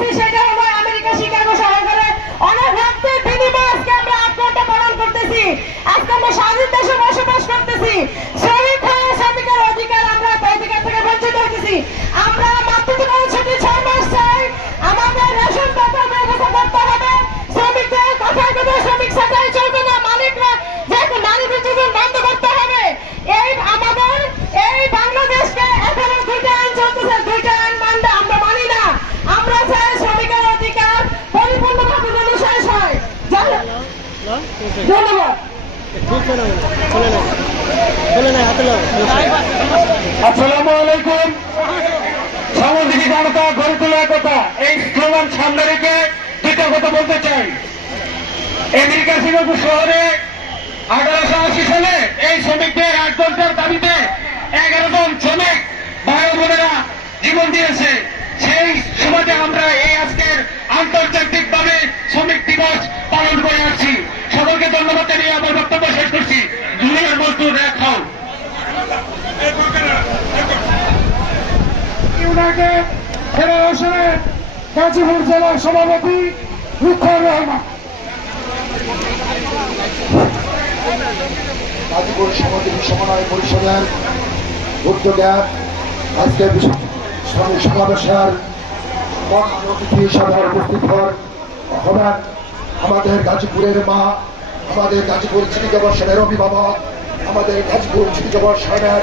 করতেছি সেটা হলো আমেরিকা শিকাগো শহরে অনেক রক্তের বিনিময়ে আজকে আমরা 8 ঘন্টা পালন করতেছি। আজকে আমরা স্বাধীন দেশে বসবাস করতেছি। শ্রমিক হয়ে শ্রমিকের অধিকার আমরা অধিকার থেকে বঞ্চিত হইতেছি। আমরা মাতৃত্বকালীন ছুটি 6 মাস চাই। আমাদের রেশন কার্ডের ব্যবস্থা করতে হবে। শ্রমিকদের কথায় কথায় শ্রমিক ছাঁটাই চলবে না। মালিকরা যে নারী নির্যাতন বন্ধ করতে হবে। এই আমাদের এই বাংলাদেশকে এখনো 2টা আইন চলতেছে, 2টা আইন মানতে আমরা মানি না। আমরা চাই শ্রমিকের অধিকার পরিপূর্ণভাবে যেন শেষ হয়। ধন্যবাদ। আসসালামু আলাইকুম। সামাজিক জনতা গড়ে তোলার কথা, এই স্লোগান সামনে রেখে 2টা কথা বলতে চাই। আমেরিকা শিকাগো শহরে 1880 সালে এই শ্রমিকদের 8 ঘন্টার দাবিতে 11 জন শ্রমিক ভাই বোনেরা জীবন দিয়েছে। সেই সময়তে আমরা এই আজকের আন্তর্জাতিক ভাবে শ্রমিক দিবস পালন করে আসছি। সকলকে ধন্যবাদ জানিয়ে আমার বক্তব্য শেষ করছি। দুনিয়ার মজদুর দেখাও। ইউনাইটেড ফেডারেশনের গাজীপুর জেলার সভাপতি লুৎফর রহমান। গাজীপুর সমাজসেবী সমন্বয় পরিষদের উদ্যোগে আজকে শ্রমিক সমাবেশের অতিথি হিসাবে উপস্থিত হবেন আমাদের গাজীপুরের মা, আমাদের গাজীপুর সিটি কর্পোরেশনের অভিভাবক, আমাদের গাজীপুর সিটি কর্পোরেশনের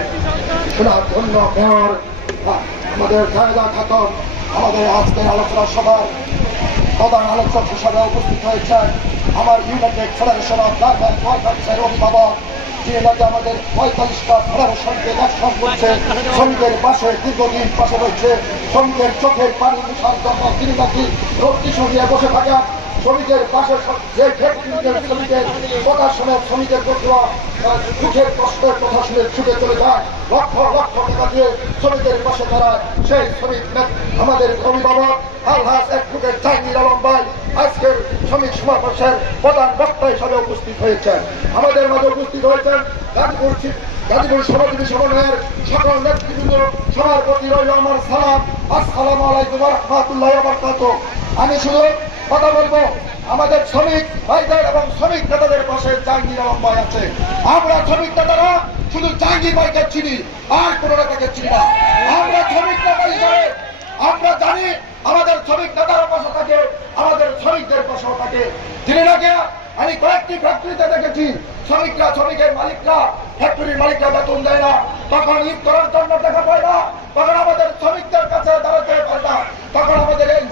সুনামধন্য মেয়র আমাদের জায়গা খাতুন আমাদের আজকের আলোচনা সভার প্রধান আলোচক হিসাবে উপস্থিত হয়েছেন আমার ইউনাইটেড ফেডারেশন অফ গার্মেন্ট ওয়ার্কার্সের অভিভাবক, যিনি নাকি আমাদের 45টা ফেডারেশনকে একসঙ্গ করছে, শ্রমিকের পাশে দীর্ঘদিন পাশে রয়েছে, শ্রমিকের চোখের পানি মিশার জন্য তিনি নাকি রোগটি সরিয়ে বসে থাকেন। শ্রমিকের পাশে যে শ্রমিকের কথা শুনে শ্রমিকের দুঃখের কষ্টের কথা শুনে ছুটে চলে যায়, লক্ষ লক্ষ টাকা দিয়ে শ্রমিকের পাশে দাঁড়ায় সেই শ্রমিক আমাদের অভিভাবক আলহাজ অ্যাডভোকেট জাহাঙ্গীর আলম ভাই আজকের শ্রমিক সমাবেশের প্রধান বক্তা হিসাবে উপস্থিত হয়েছেন। আমাদের মাঝে উপস্থিত হয়েছেন গাজীপুর সমাজসেবী সমন্বয়ের সকল নেতৃবৃন্দ। সবার প্রতি রইল আমার সালাম। আসসালামু আলাইকুম ওয়া রাহমাতুল্লাহি ওয়া বারাকাতুহু। আমি শুধু কথা বলবো, আমাদের শ্রমিক ভাইদের এবং শ্রমিক নেতাদের পাশে জাহাঙ্গীর আলম ভাই আছে। আমরা শ্রমিক নেতারা শুধু জাহাঙ্গীর ভাইকে চিনি, আর কোন নেতাকে চিনি না। আমরা শ্রমিক নেতা হিসাবে আমরা জানি আমাদের শ্রমিক নেতারা পাশে থাকে, আমাদের শ্রমিকদের পাশেও থাকে। চিনি নাকি আমি কয়েকটি ফ্যাক্টরিতে দেখেছি শ্রমিকের মালিকরা ফ্যাক্টরির মালিকরা বেতন দেয় না, তখন ঈদ করার জন্য টাকা পায় না, তখন আমাদের শ্রমিকদের কাছে দাঁড়াতে পারে না। তখন আমাদের এই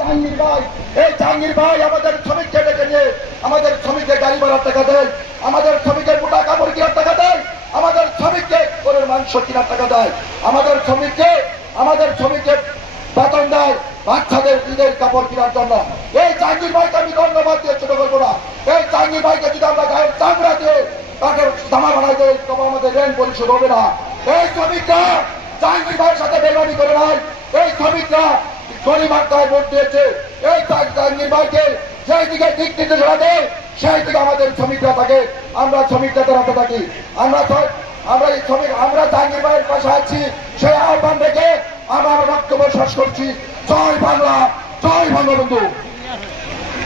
জাহাঙ্গীর ভাই আমাদের শ্রমিককে ডেকে নিয়ে আমাদের শ্রমিকের গাড়ি ভাড়ার টাকা দেয়, আমাদের শ্রমিকের মোটা কাপড় কেনার টাকা দেয়, আমাদের শ্রমিককে গরুর মাংস কেনার টাকা দেয়, আমাদের শ্রমিককে বেতন দেয় বাচ্চাদের ঈদের কাপড় কেনার জন্য। এই জাহাঙ্গীর ভাইকে আমি ধন্যবাদ দিয়ে ছোট করবো না। এই জাহাঙ্গীর ভাইকে যদি আমরা গায়ের চামড়া দিয়ে তাকে জামা বানাই দেয় তবে আমাদের ঋণ পরিশোধ হবে না। এই শ্রমিকরা জাহাঙ্গীর ভাইয়ের সাথে বেমানি করে নাই। এই শ্রমিকরা গরিব আত্মায় ভোট দিয়েছে। এই জাহাঙ্গীর ভাইকে সেই দিকে দিক নির্দেশনা দেয়, সেই দিকে আমাদের শ্রমিকরা থাকে, আমরা শ্রমিকরা দাঁড়াতে থাকি। আমরা জাহাঙ্গীর ভাইয়ের পাশে আছি, সেই আহ্বান রেখে আমার বক্তব্য শেষ করছি। জয় বাংলা, জয় বঙ্গবন্ধু।